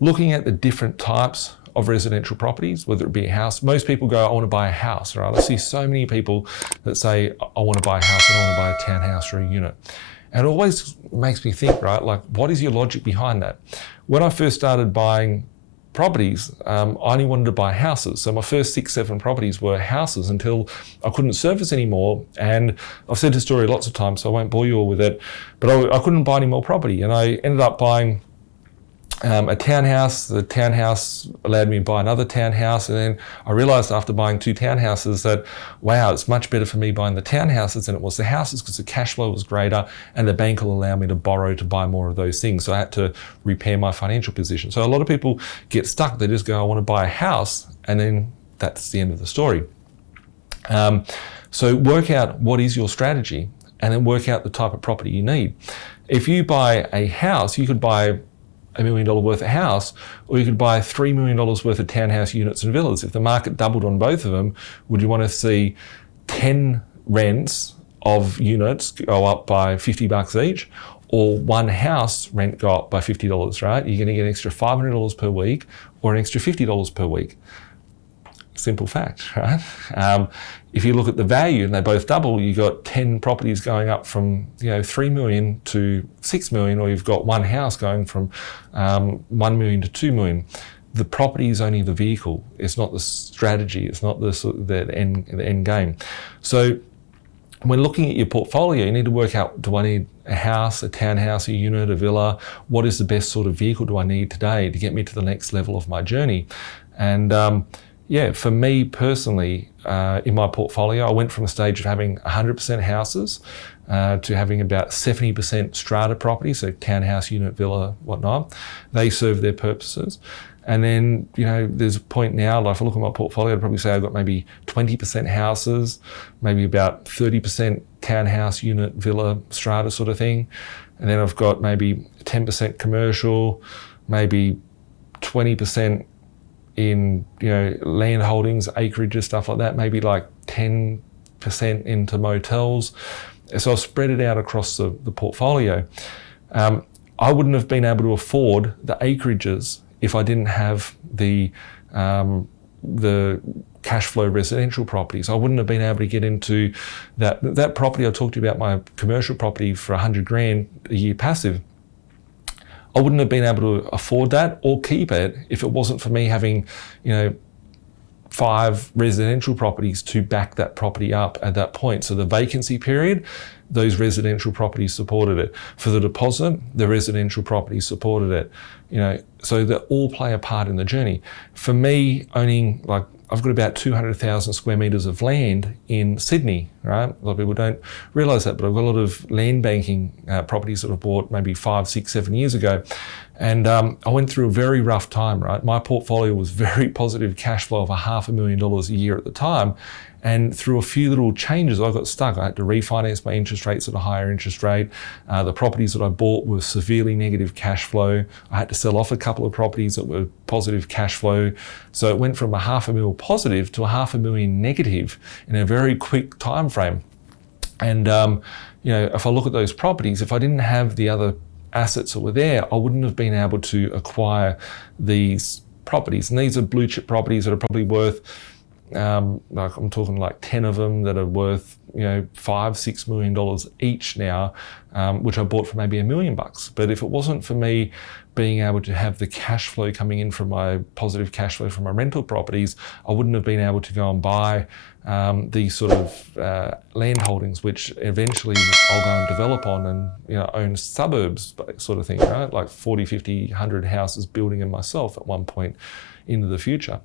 Looking at the different types of residential properties, whether it be a house. Most people go, I want to buy a house, right? I see so many people that say, I want to buy a house, and I want to buy a townhouse or a unit. And it always makes me think, right, like, what is your logic behind that? When I first started buying properties, I only wanted to buy houses. So my first 6, 7 properties were houses until I couldn't service anymore. And I've said this story lots of times, so I won't bore you all with it, but I couldn't buy any more property. And I ended up buying a townhouse. The townhouse allowed me to buy another townhouse, and then I realised after buying 2 townhouses that, wow, it's much better for me buying the townhouses than it was the houses, because the cash flow was greater and the bank will allow me to borrow to buy more of those things. So I had to repair my financial position. So a lot of people get stuck. They just go, I want to buy a house, and then that's the end of the story. So work out what is your strategy, and then work out the type of property you need. If you buy a house, you could buy $1 million worth of house, or you could buy $3 million worth of townhouse units and villas. If the market doubled on both of them, would you want to see 10 rents of units go up by $50 each, or one house rent go up by $50, right? You're going to get an extra $500 per week or an extra $50 per week. Simple fact, right? If you look at the value and they both double, you've got 10 properties going up from 3 million to 6 million, or you've got one house going from 1 million to 2 million. The property is only the vehicle. It's not the strategy. It's not the end game. So when looking at your portfolio, you need to work out, do I need a house, a townhouse, a unit, a villa? What is the best sort of vehicle do I need today to get me to the next level of my journey? And for me personally, in my portfolio, I went from a stage of having 100% houses to having about 70% strata property, so townhouse, unit, villa, whatnot. They serve their purposes. And then, there's a point now, like if I look at my portfolio, I'd probably say I've got maybe 20% houses, maybe about 30% townhouse, unit, villa, strata sort of thing. And then I've got maybe 10% commercial, maybe 20% in land holdings, acreage, stuff like that, maybe like 10% into motels. So I've spread it out across the portfolio. I wouldn't have been able to afford the acreages if I didn't have the cash flow residential properties. I wouldn't have been able to get into that property I talked to you about, my commercial property for $100,000 a year passive. I wouldn't have been able to afford that or keep it if it wasn't for me having, 5 residential properties to back that property up at that point. So the vacancy period, those residential properties supported it. For the deposit, the residential properties supported it. So they all play a part in the journey. For me, owning I've got about 200,000 square metres of land in Sydney, right? A lot of people don't realise that, but I've got a lot of land banking properties that I bought maybe 5, 6, 7 years ago. And I went through a very rough time, right? My portfolio was very positive cash flow of $500,000 a year at the time. And through a few little changes, I got stuck. I had to refinance my interest rates at a higher interest rate. The properties that I bought were severely negative cash flow. I had to sell off a couple of properties that were positive cash flow. So it went from $500,000 positive to $500,000 negative in a very quick time frame. And if I look at those properties, if I didn't have the other assets that were there, I wouldn't have been able to acquire these properties. And these are blue chip properties that are probably worth, I'm talking like 10 of them that are worth, $5-6 million each now, which I bought for maybe $1 million. But if it wasn't for me being able to have the cash flow coming in from my positive cash flow from my rental properties, I wouldn't have been able to go and buy these sort of land holdings, which eventually I'll go and develop on and own suburbs sort of thing, right? Like 40, 50, 100 houses building in myself at one point into the future.